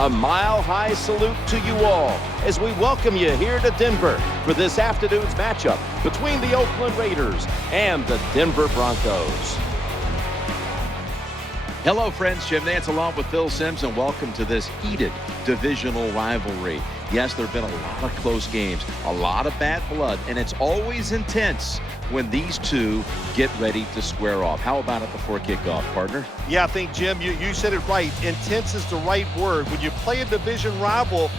A mile-high salute to you all as we welcome you here to Denver for this afternoon's matchup between the Oakland Raiders and the Denver Broncos. Hello, friends. Jim Nantz along with Phil Simms, and welcome to this heated divisional rivalry. Yes, there have been a lot of close games, a lot of bad blood, and it's always intense when these two get ready to square off. How about it before kickoff, partner? Yeah, I think, Jim, you said it right. Intense is the right word. When you play a division rival,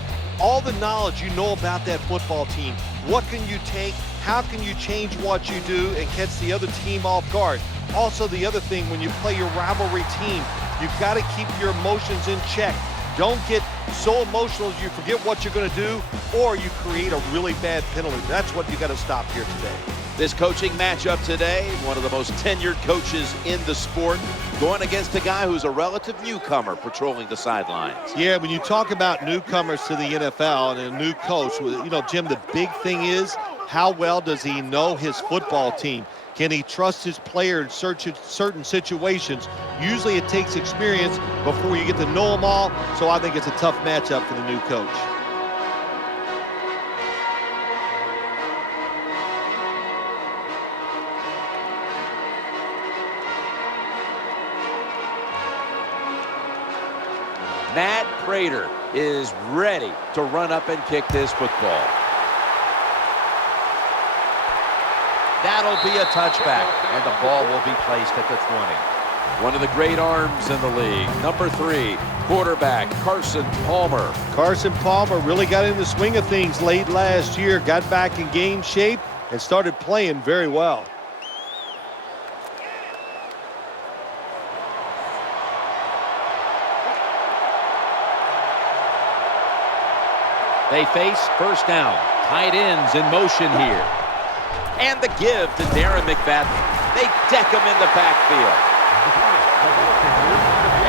all the knowledge you know about that football team, what can you take, how can you change what you do and catch the other team off guard? Also, the other thing, when you play your rivalry team, you've got to keep your emotions in check. Don't get so emotional you forget what you're going to do, or you create a really bad penalty. That's what you got to stop here today. This coaching matchup today, one of the most tenured coaches in the sport, going against a guy who's a relative newcomer patrolling the sidelines. Yeah, when you talk about newcomers to the NFL and a new coach, you know, Jim, the big thing is how well does he know his football team? Can he trust his player in certain situations? Usually it takes experience before you get to know them all, so I think it's a tough matchup for the new coach. Matt Prater is ready to run up and kick this football. That'll be a touchback, and the ball will be placed at the 20. One of the great arms in the league, number 3, quarterback Carson Palmer. Carson Palmer really got in the swing of things late last year, got back in game shape, and started playing very well. They face first down. Tight ends in motion here. And the give to Darren McFadden. They deck him in the backfield.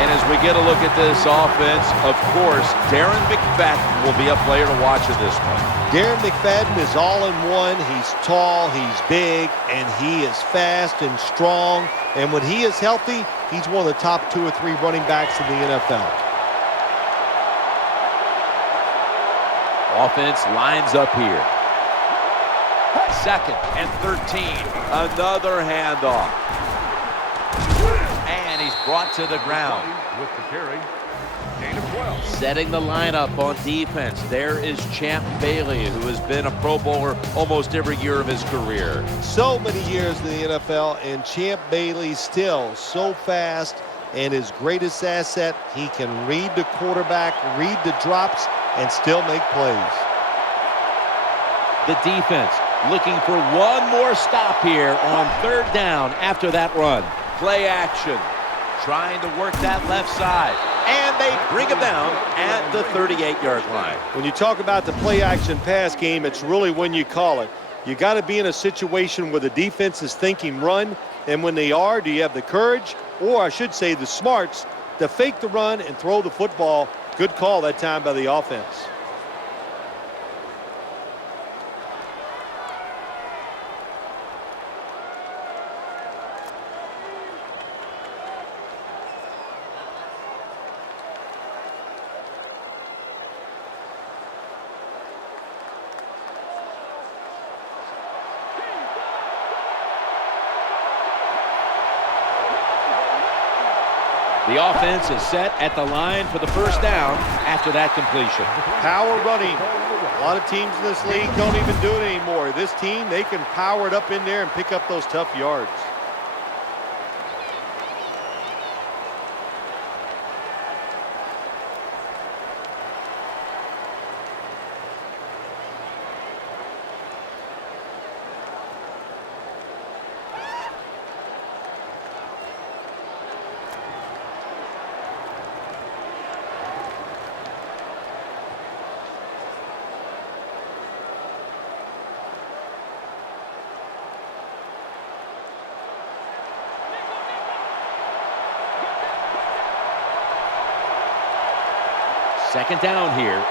And as we get a look at this offense, of course, Darren McFadden will be a player to watch in this one. Darren McFadden is all in one. He's tall, he's big, and he is fast and strong. And when he is healthy, he's one of the top 2 or 3 running backs in the NFL. Offense lines up here. 2nd and 13. Another handoff. And he's brought to the ground. With the carry, gain of 12. Setting the lineup on defense, there is Champ Bailey, who has been a Pro Bowler almost every year of his career. So many years in the NFL, and Champ Bailey still so fast, and his greatest asset, he can read the quarterback, read the drops, and still make plays. The defense looking for one more stop here on 3rd down after that run. Play action, trying to work that left side, and they bring him down at the 38-yard line. When you talk about the play action pass game, it's really when you call it. You got to be in a situation where the defense is thinking run, and when they are, do you have the courage, or I should say the smarts, to fake the run and throw the football? Good call that time by the offense. The offense is set at the line for the first down after that completion. Power running. A lot of teams in this league don't even do it anymore. This team, they can power it up in there and pick up those tough yards. Second down here.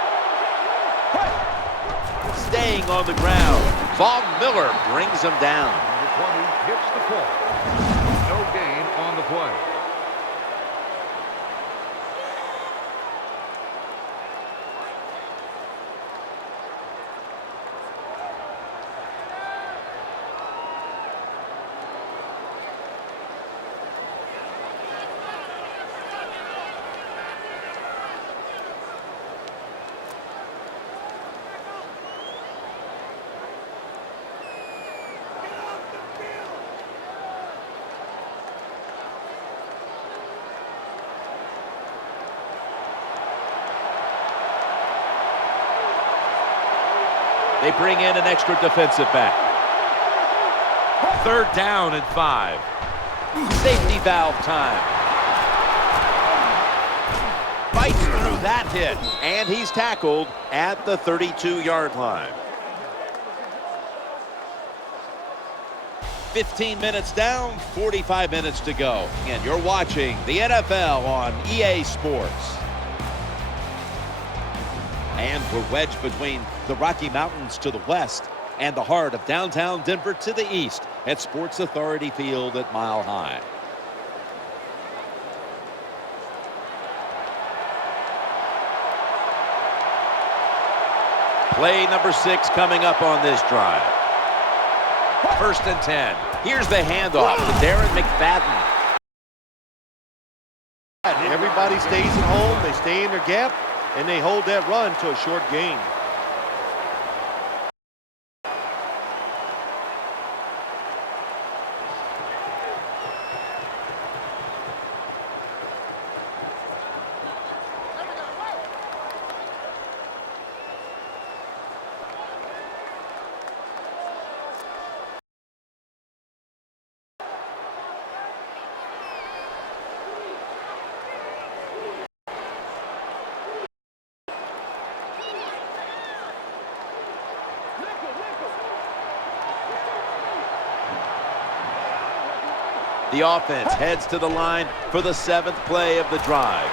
Staying on the ground. Von Miller brings him down. Number 20 hits the ball. No gain on the play. They bring in an extra defensive back. 3rd down and 5. Safety valve time. Fights through that hit, and he's tackled at the 32-yard line. 15 minutes down, 45 minutes to go. And you're watching the NFL on EA Sports. And we're wedged between the Rocky Mountains to the west and the heart of downtown Denver to the east at Sports Authority Field at Mile High. Play number 6 coming up on this drive. 1st and 10. Here's the handoff to Darren McFadden. Everybody stays at home. They stay in their gap, and they hold that run to a short gain. The offense heads to the line for the 7th play of the drive.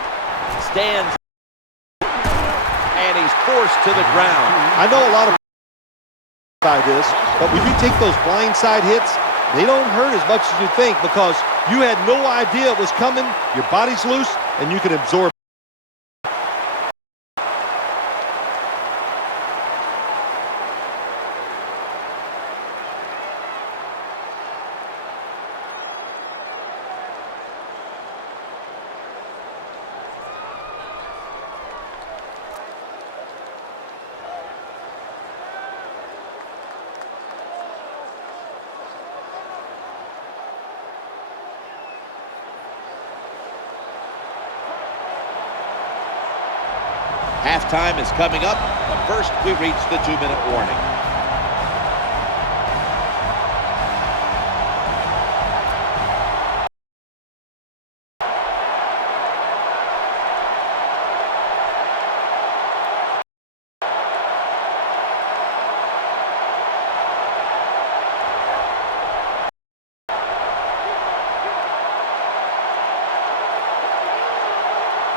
Stands, and he's forced to the ground. I know a lot of by this, but when you take those blindside hits, they don't hurt as much as you think because you had no idea it was coming. Your body's loose, and you can absorb. Halftime is coming up, but first we reach the 2-minute warning.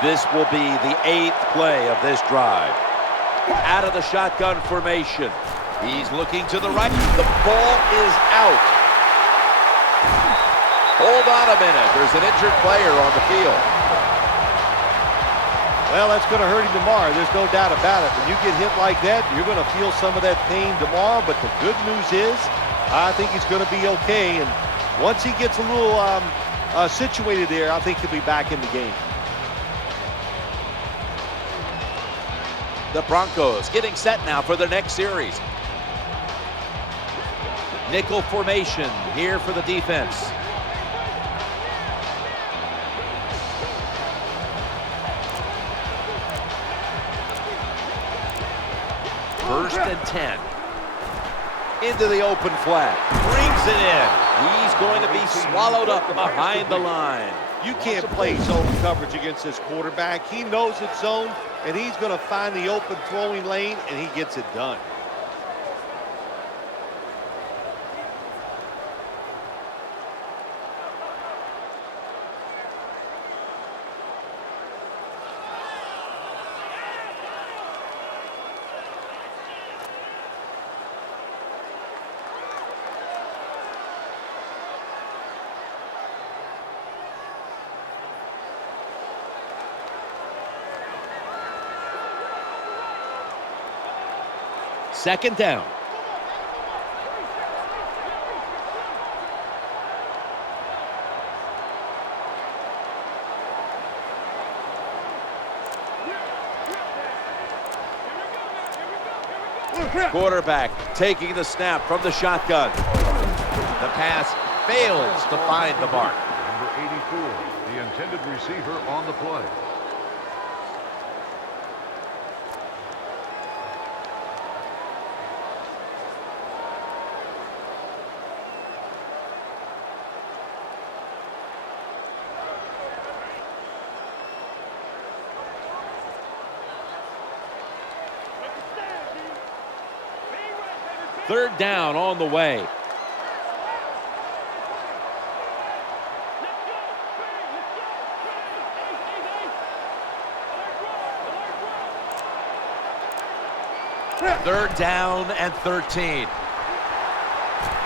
This will be the 8th play of this drive. Out of the shotgun formation. He's looking to the right. The ball is out. Hold on a minute. There's an injured player on the field. Well, that's going to hurt him tomorrow. There's no doubt about it. When you get hit like that, you're going to feel some of that pain tomorrow. But the good news is, I think he's going to be okay. And once he gets a little situated there, I think he'll be back in the game. The Broncos getting set now for their next series. Nickel formation here for the defense. First and 10. Into the open flat. Brings it in. He's going to be swallowed up behind the line. You can't play zone coverage against this quarterback. He knows it's zone, and he's going to find the open throwing lane, and he gets it done. Second down. Quarterback taking the snap from the shotgun. The pass fails to find the mark. Number 84, the intended receiver on the play. Third down on the way. Third down and 13.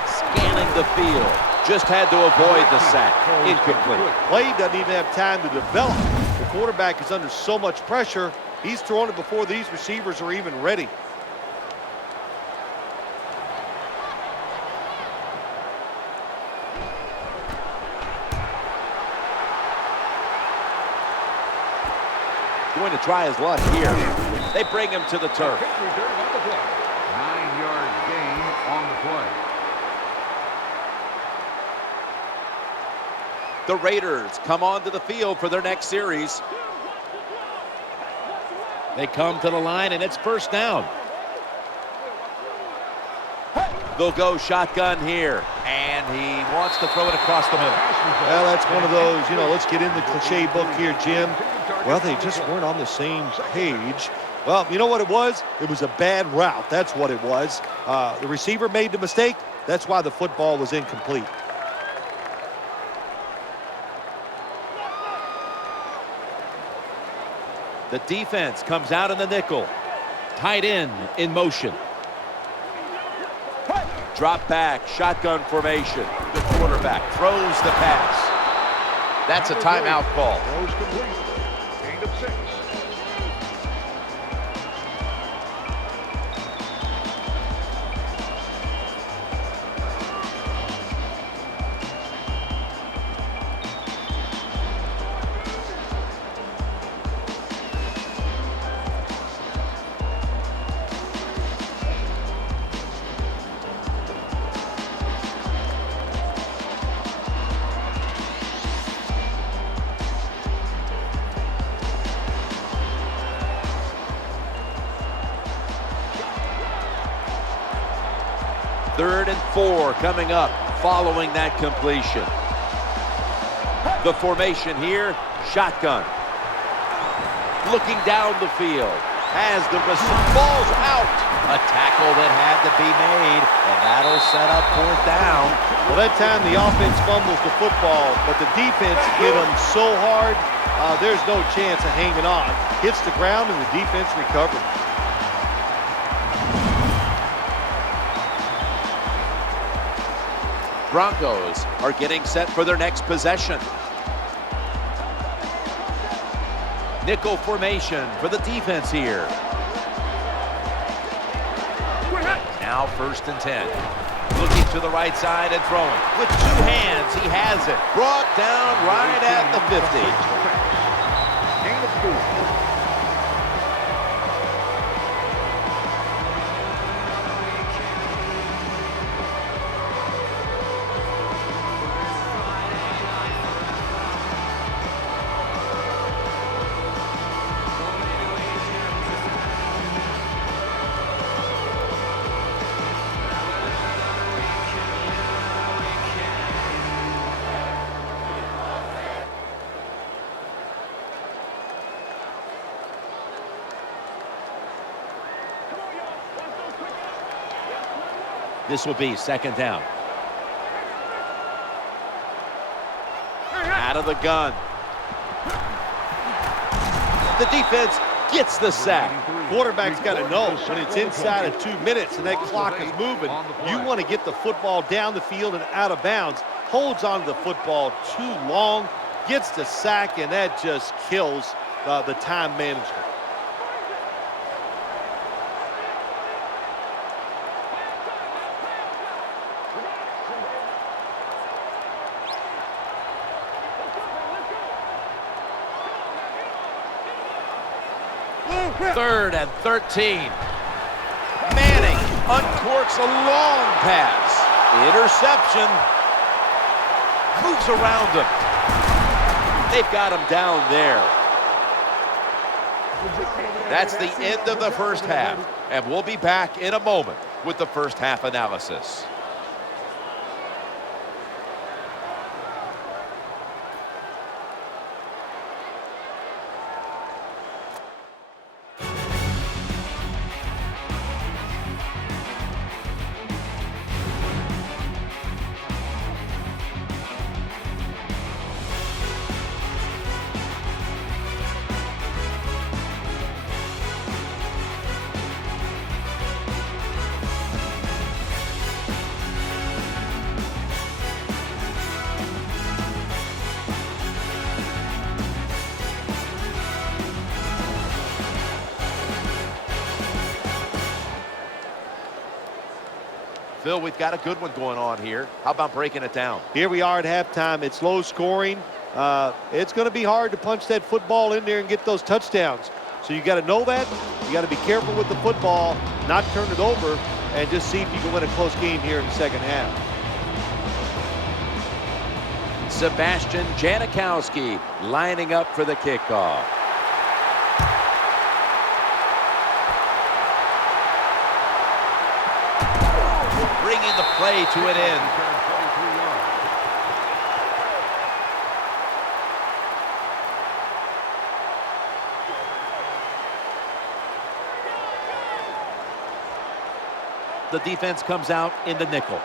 Scanning the field. Just had to avoid the sack. Incomplete. Play doesn't even have time to develop. The quarterback is under so much pressure, he's throwing it before these receivers are even ready. Going to try his luck here. They bring him to the turf. 9-yard gain on the play. The Raiders come onto the field for their next series. They come to the line, and it's first down. They'll go shotgun here, and he wants to throw it across the middle. Well, that's one of those, let's get in the cliche book here, Jim. Well, they just weren't on the same page. Well, you know what it was? It was a bad route. That's what it was. The receiver made the mistake. That's why the football was incomplete. The defense comes out in the nickel. Tight end in motion. Drop back, shotgun formation. The quarterback throws the pass. That's a timeout call. Throws complete. Gain of 6. Third and 4 coming up following that completion. The formation here, shotgun. Looking down the field. Has the ball's out. A tackle that had to be made, and that'll set up fourth down. Well, that time the offense fumbles the football, but the defense hit them so hard, there's no chance of hanging on. Hits the ground, and the defense recovers. Broncos are getting set for their next possession. Nickel formation for the defense here. Now first and 10. Looking to the right side and throwing. With 2 hands, he has it. Brought down right at the 50. Gain of 4. This will be second down. Out of the gun. The defense gets the sack. Quarterback's got to know when it's inside of 2 minutes and that clock is moving, you want to get the football down the field and out of bounds. Holds on to the football too long, gets the sack, and that just kills the time management. Third and 13. Manning uncorks a long pass. Interception. Moves around him. They've got him down there. That's the end of the first half. And we'll be back in a moment with the first half analysis. Phil, we've got a good one going on here. How about breaking it down? Here we are at halftime. It's low scoring. It's going to be hard to punch that football in there and get those touchdowns. So you got to know that. You got to be careful with the football, not turn it over, and just see if you can win a close game here in the second half. Sebastian Janikowski lining up for the kickoff. Bringing the play to an end. The defense comes out in the nickel.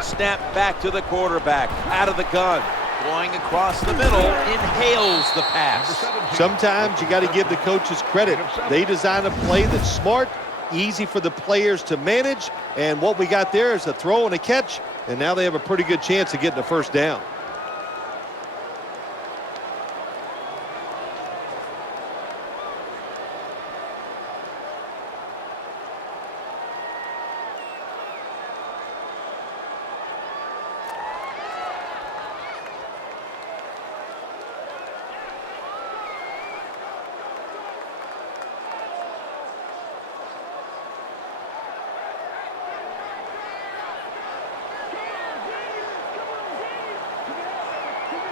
Snap back to the quarterback, out of the gun. Going across the middle, inhales the pass. Sometimes you got to give the coaches credit. They design a play that's smart, easy for the players to manage, and what we got there is a throw and a catch, and now they have a pretty good chance of getting the first down.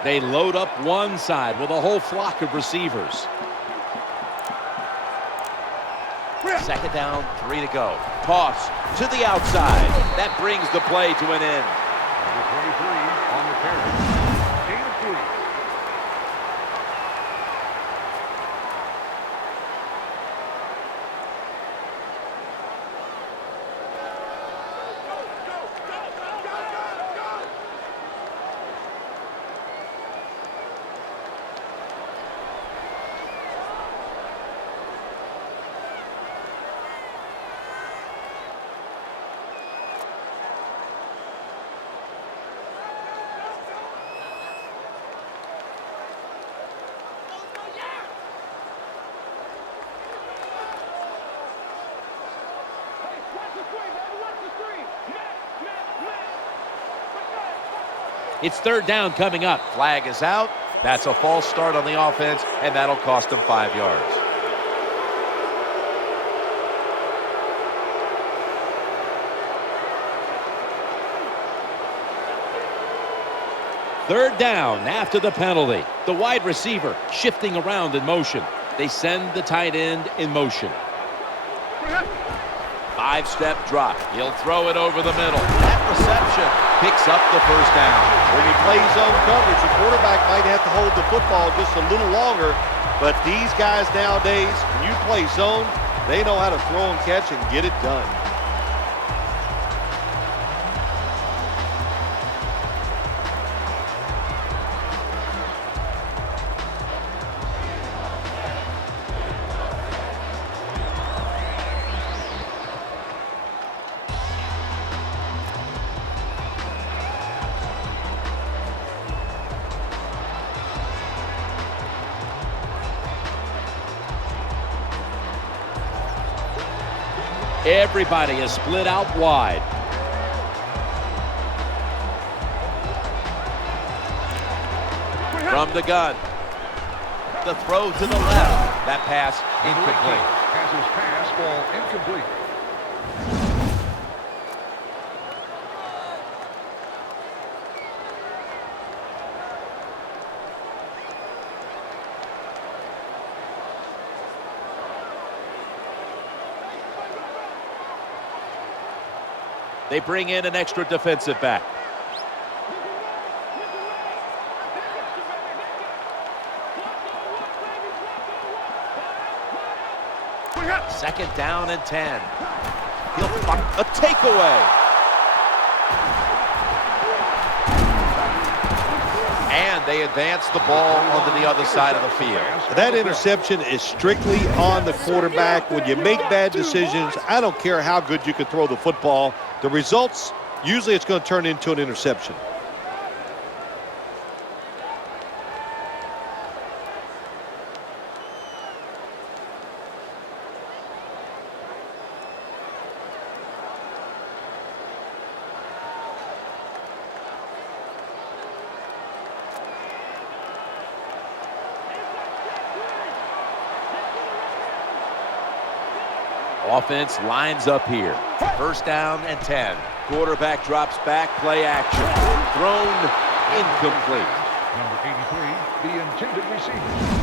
They load up one side with a whole flock of receivers. Second down, 3 to go. Toss to the outside. That brings the play to an end. Number 23 on the carry. Gain of 3. It's third down coming up. Flag is out. That's a false start on the offense, and that'll cost them 5 yards. Third down after the penalty. The wide receiver shifting around in motion. They send the tight end in motion. 5-step drop. He'll throw it over the middle. That reception picks up the first down. When you play zone coverage, the quarterback might have to hold the football just a little longer, but these guys nowadays, when you play zone, they know how to throw and catch and get it done. Everybody is split out wide. From the gun. The throw to the left. That pass incomplete. Has his pass ball incomplete. They bring in an extra defensive back. Second down and 10. He'll find a takeaway. And they advance the ball onto the other side of the field. That interception is strictly on the quarterback. When you make bad decisions, I don't care how good you can throw the football. The results, usually it's going to turn into an interception. Offense lines up here. First down and 10. Quarterback drops back, play action. Thrown incomplete. Number 83, the intended receiver.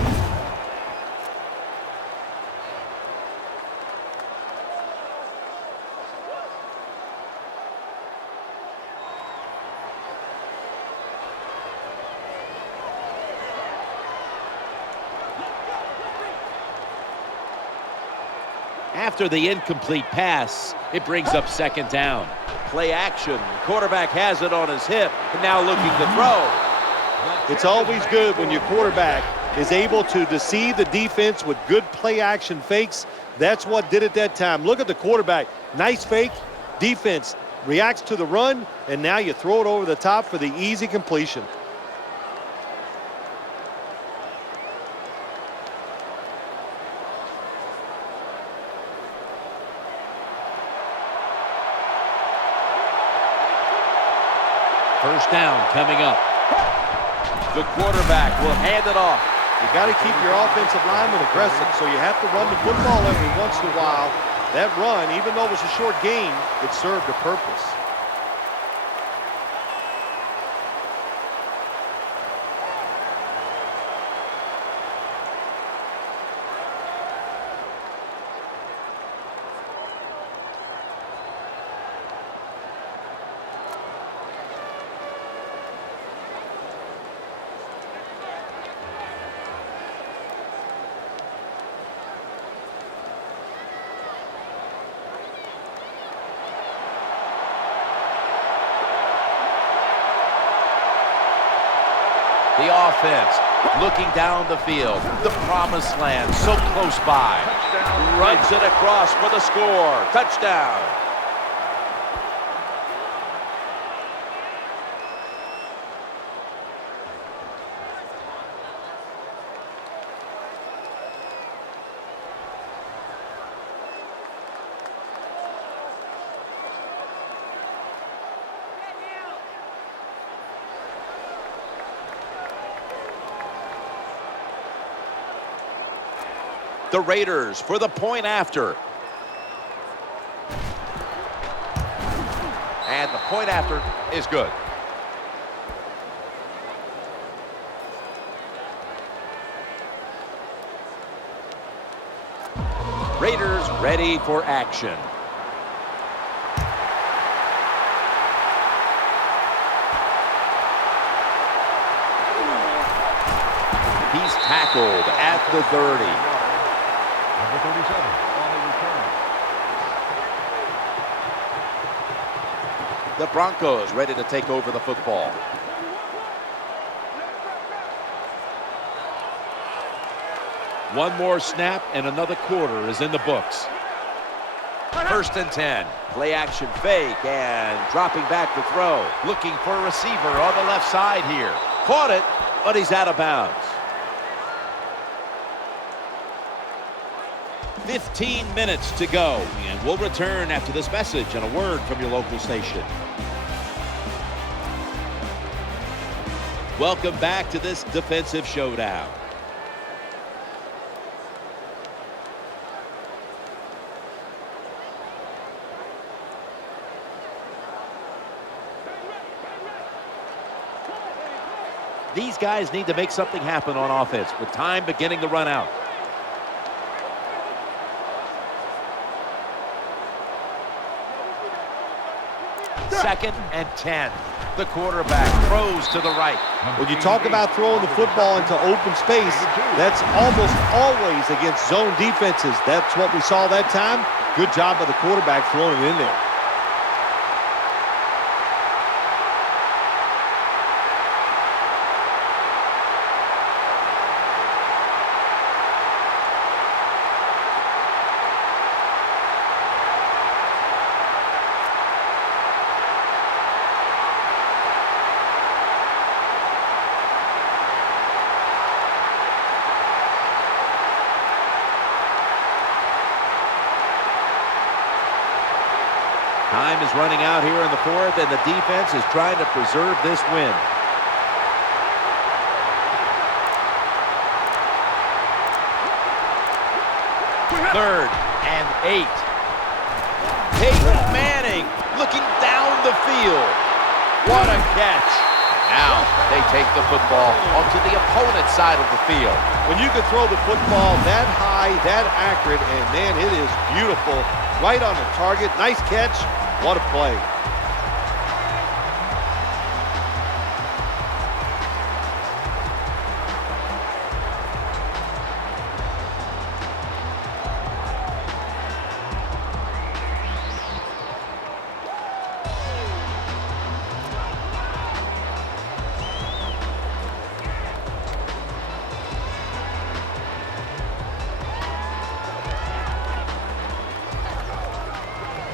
After the incomplete pass, it brings up second down. Play action. Quarterback has it on his hip, and now looking to throw. It's always good when your quarterback is able to deceive the defense with good play action fakes. That's what did it that time. Look at the quarterback. Nice fake. Defense reacts to the run, and now you throw it over the top for the easy completion. First down coming up. The quarterback will hand it off. You got to keep your offensive lineman aggressive, so you have to run the football every once in a while. That run, even though it was a short gain, it served a purpose. The offense looking down the field. The promised land so close by. Runs it across for the score. Touchdown. The Raiders for the point after. And the point after is good. Raiders ready for action. He's tackled at the 30. Number 37 on the return. The Broncos ready to take over the football. One more snap and another quarter is in the books. First and 10. Play action fake and dropping back to throw. Looking for a receiver on the left side here. Caught it, but he's out of bounds. 15 minutes to go, and we'll return after this message and a word from your local station. Welcome back to this defensive showdown. These guys need to make something happen on offense with time beginning to run out. Second and 10. The quarterback throws to the right. When you talk about throwing the football into open space, that's almost always against zone defenses. That's what we saw that time. Good job by the quarterback throwing it in there. Time is running out here in the fourth, and the defense is trying to preserve this win. Third and 8. Peyton Manning looking down the field. What a catch. Now they take the football onto the opponent's side of the field. When you can throw the football that high, that accurate, and man, it is beautiful. Right on the target. Nice catch. What a play.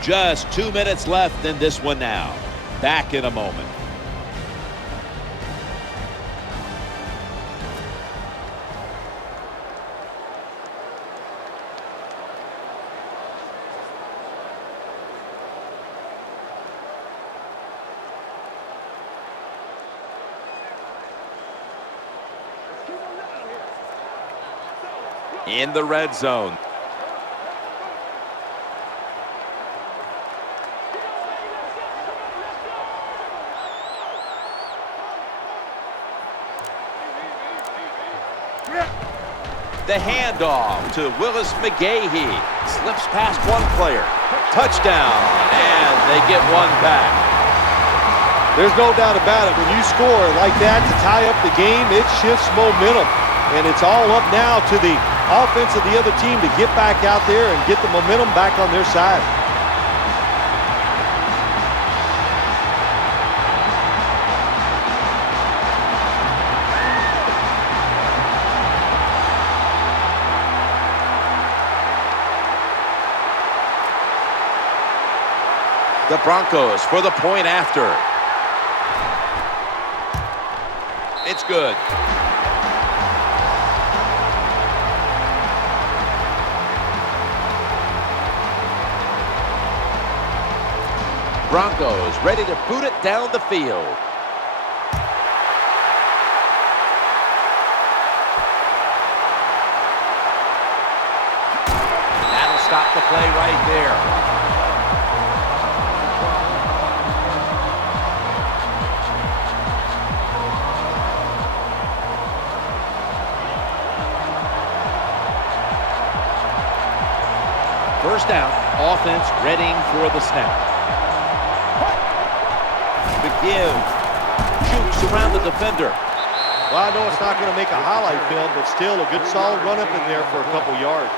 Just 2 minutes left in this one now. Back in a moment. In the red zone. The handoff to Willis McGahee. Slips past one player. Touchdown. And they get one back. There's no doubt about it. When you score like that to tie up the game, it shifts momentum. And it's all up now to the offense of the other team to get back out there and get the momentum back on their side. The Broncos for the point after. It's good. Broncos ready to boot it down the field. That'll stop the play right there. First down, offense readying for the snap. The give. Jukes around the defender. Well, I know it's not going to make a highlight film, but still a good solid run up in there for a couple yards.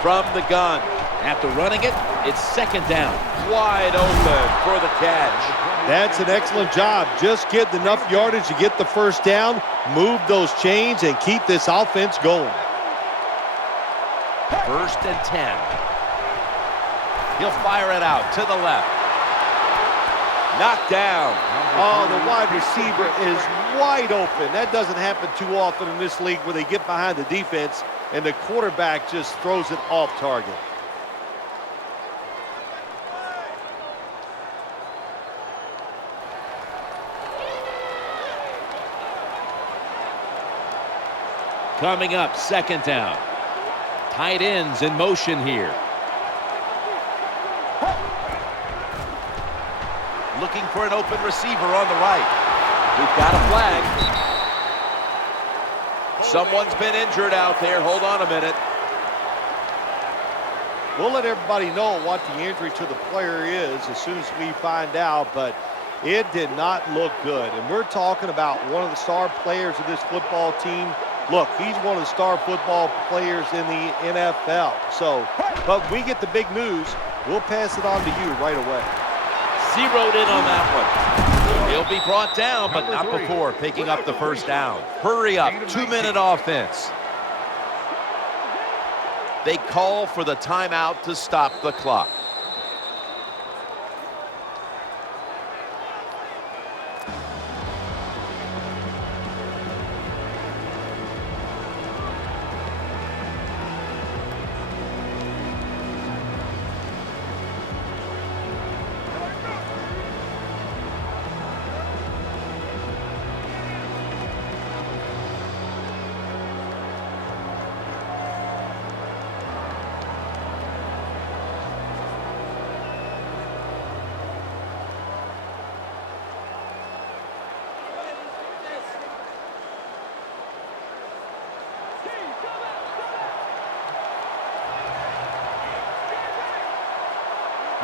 From the gun. After running it, it's second down. Wide open for the catch. That's an excellent job. Just getting enough yardage to get the first down, move those chains, and keep this offense going. First and 10. He'll fire it out to the left. Knocked down. Oh, the wide receiver is wide open. That doesn't happen too often in this league where they get behind the defense and the quarterback just throws it off target. Coming up, second down. Tight ends in motion here. Looking for an open receiver on the right. We've got a flag. Someone's been injured out there. Hold on a minute. We'll let everybody know what the injury to the player is as soon as we find out, but it did not look good. And we're talking about one of the star players of this football team. Look, he's one of the star football players in the NFL. So, but we get the big news. We'll pass it on to you right away. Zeroed in on that one. He'll be brought down, but not before picking up the first down. Hurry up, 2-minute offense. They call for the timeout to stop the clock.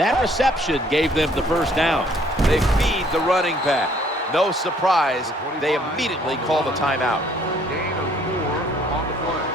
That reception gave them the first down. They feed the running back. No surprise, they immediately call the timeout. Gain of 4 on the play.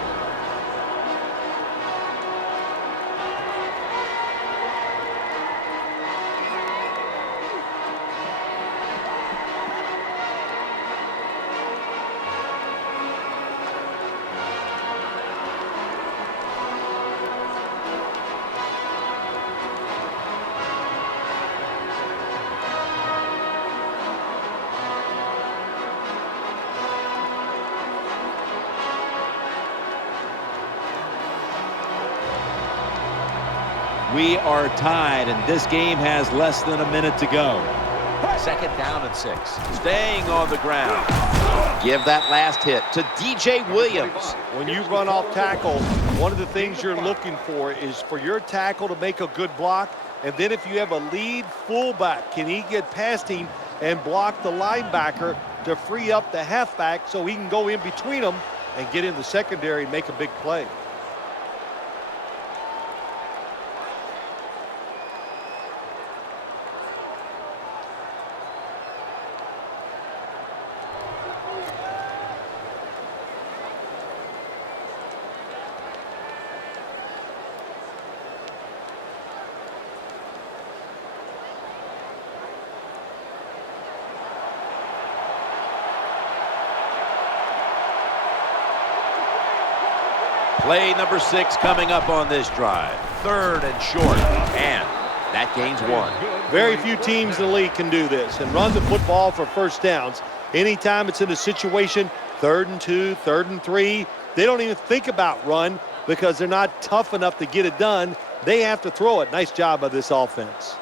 We are tied, and this game has less than a minute to go. 2nd down and 6. Staying on the ground. Give that last hit to D.J. Williams. When you run off tackle, one of the things you're looking for is for your tackle to make a good block. And then if you have a lead fullback, can he get past him and block the linebacker to free up the halfback so he can go in between them and get in the secondary and make a big play? Play number 6 coming up on this drive. 3rd and short, and that gains 1. Very few teams in the league can do this and run the football for first downs. Anytime it's in a situation, 3rd and 2, 3rd and 3, they don't even think about run because they're not tough enough to get it done. They have to throw it. Nice job by this offense.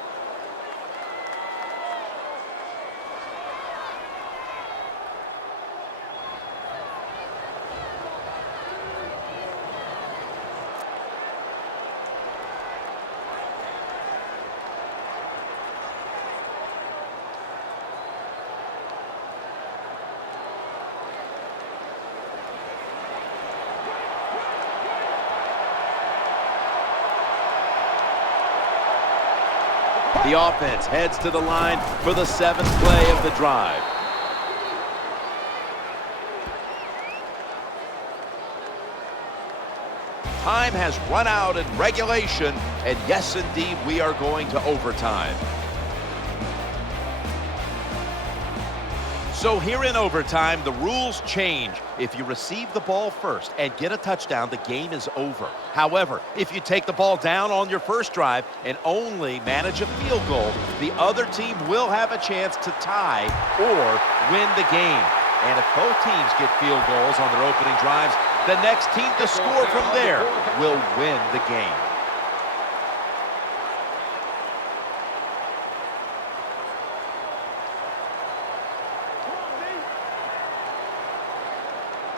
The offense heads to the line for the 7th play of the drive. Time has run out in regulation, and yes, indeed, we are going to overtime. So here in overtime, the rules change. If you receive the ball first and get a touchdown, the game is over. However, if you take the ball down on your first drive and only manage a field goal, the other team will have a chance to tie or win the game. And if both teams get field goals on their opening drives, the next team to score from there will win the game.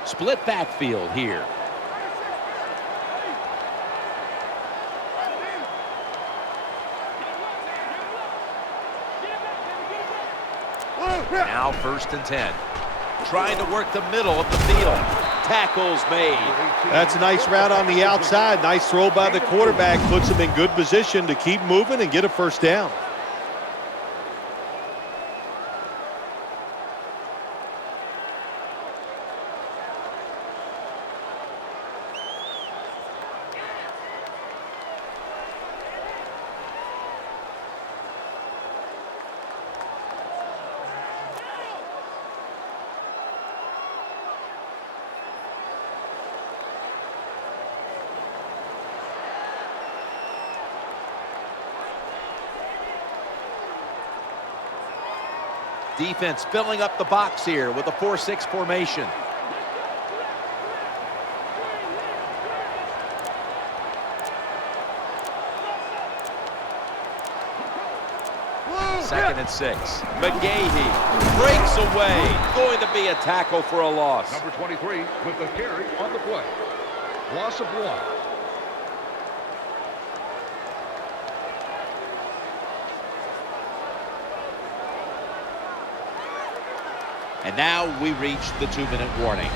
Split backfield here. Now 1st and 10. Trying to work the middle of the field. Tackles made. That's a nice route on the outside. Nice throw by the quarterback. Puts him in good position to keep moving and get a first down. Defense filling up the box here with a 4-6 formation. Second and 6. McGahee breaks away. Going to be a tackle for a loss. Number 23 with the carry on the play. Loss of 1. And now we reach the 2-minute warning.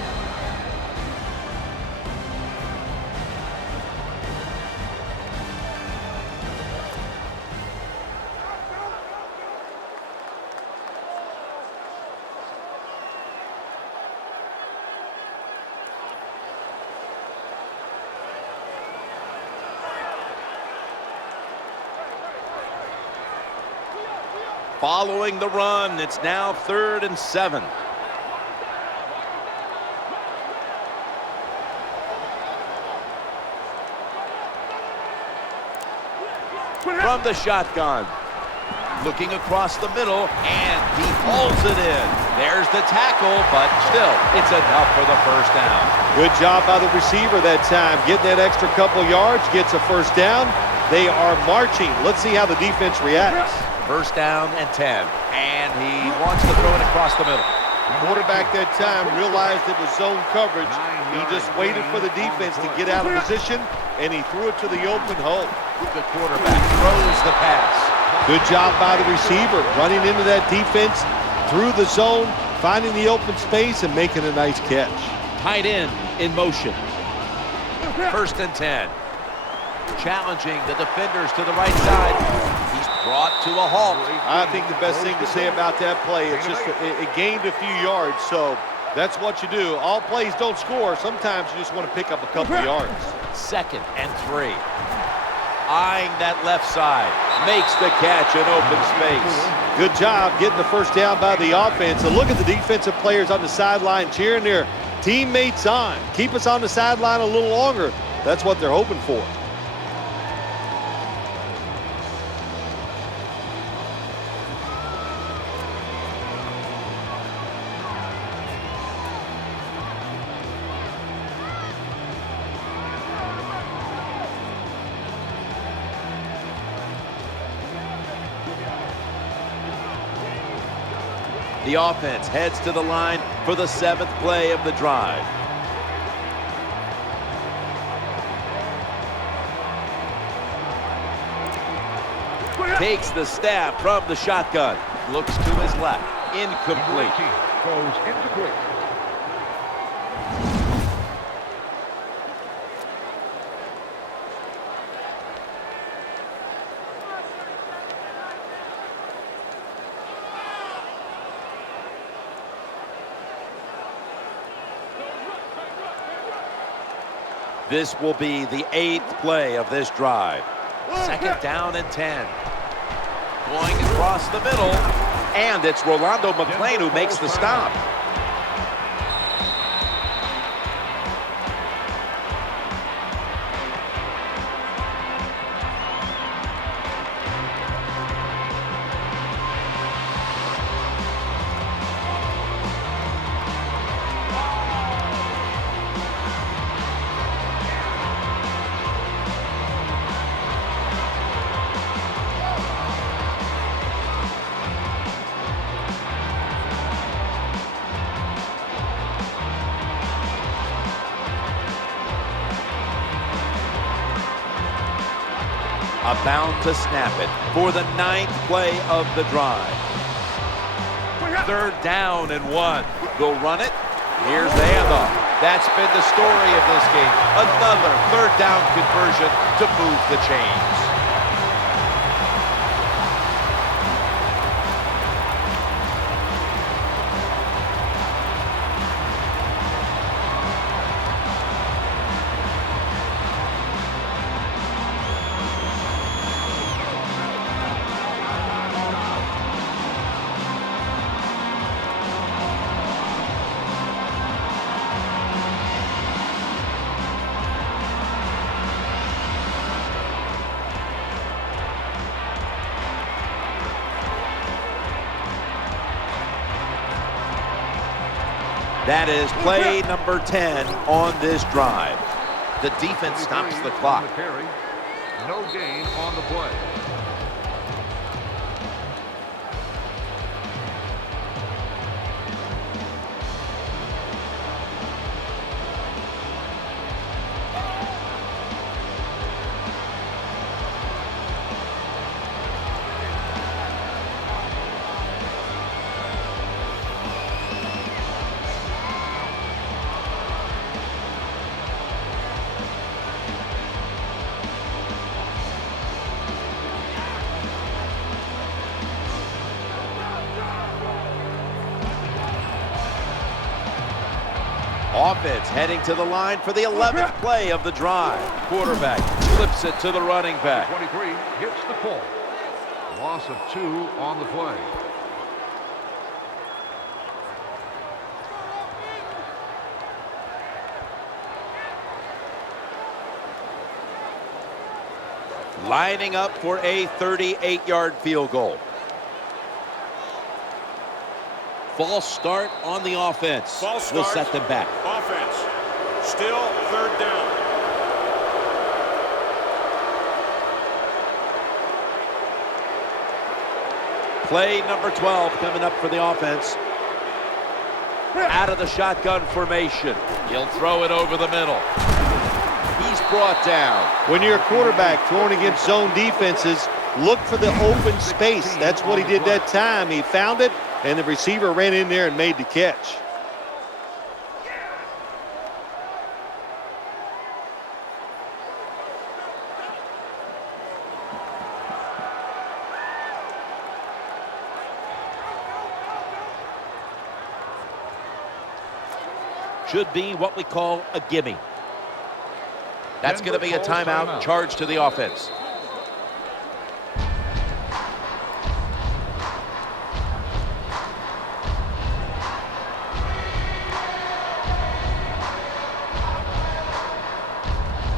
Following the run, it's now 3rd and 7. From the shotgun. Looking across the middle, and he hauls it in. There's the tackle, but still, it's enough for the first down. Good job by the receiver that time. Getting that extra couple yards, gets a first down. They are marching. Let's see how the defense reacts. First down and 10, and he wants to throw it across the middle. Quarterback that time realized it was zone coverage. He just waited for the defense to get out of position, and he threw it to the open hole. The quarterback throws the pass. Good job by the receiver, running into that defense, through the zone, finding the open space, and making a nice catch. Tight end in motion. 1st and 10. Challenging the defenders to the right side. He's brought to a halt. I think the best thing to say about that play, it's just it gained a few yards, so that's what you do. All plays don't score. Sometimes you just want to pick up a couple of yards. 2nd and 3. Eyeing that left side. Makes the catch in open space. Good job getting the first down by the offense. And look at the defensive players on the sideline cheering their teammates on. Keep us on the sideline a little longer. That's what they're hoping for. The offense heads to the line for the 7th play of the drive. Takes the snap from the shotgun. Looks to his left. Incomplete. Goes incomplete. This will be the 8th play of this drive. 2nd down and 10. Going across the middle, and it's Rolando McClain who makes the stop. About to snap it for the 9th play of the drive. 3rd down and 1. They'll run it. Here's the handoff. That's been the story of this game. Another 3rd down conversion to move the chains. That is play number 10 on this drive. The defense stops the clock. No gain on the play. Offense heading to the line for the 11th play of the drive. Quarterback flips it to the running back. 23 hits the pole. Loss of 2 on the play. Lining up for a 38-yard field goal. False start on the offense. False start. Will set them back. Offense. Still 3rd down. Play number 12 coming up for the offense. Out of the shotgun formation. He'll throw it over the middle. He's brought down. When you're a quarterback throwing against zone defenses, look for the open space. That's what he did that time. He found it, and the receiver ran in there and made the catch. Should be what we call a gimme. That's going to be a timeout charged to the offense.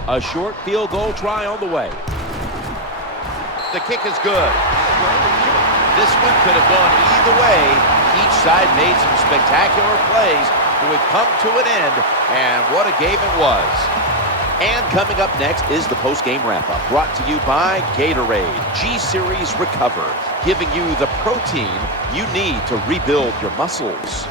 A short field goal try on the way. The kick is good. This one could have gone either way. Each side made some spectacular plays, but we've come to an end, and what a game it was. And coming up next is the post-game wrap-up, brought to you by Gatorade G-Series Recover, giving you the protein you need to rebuild your muscles.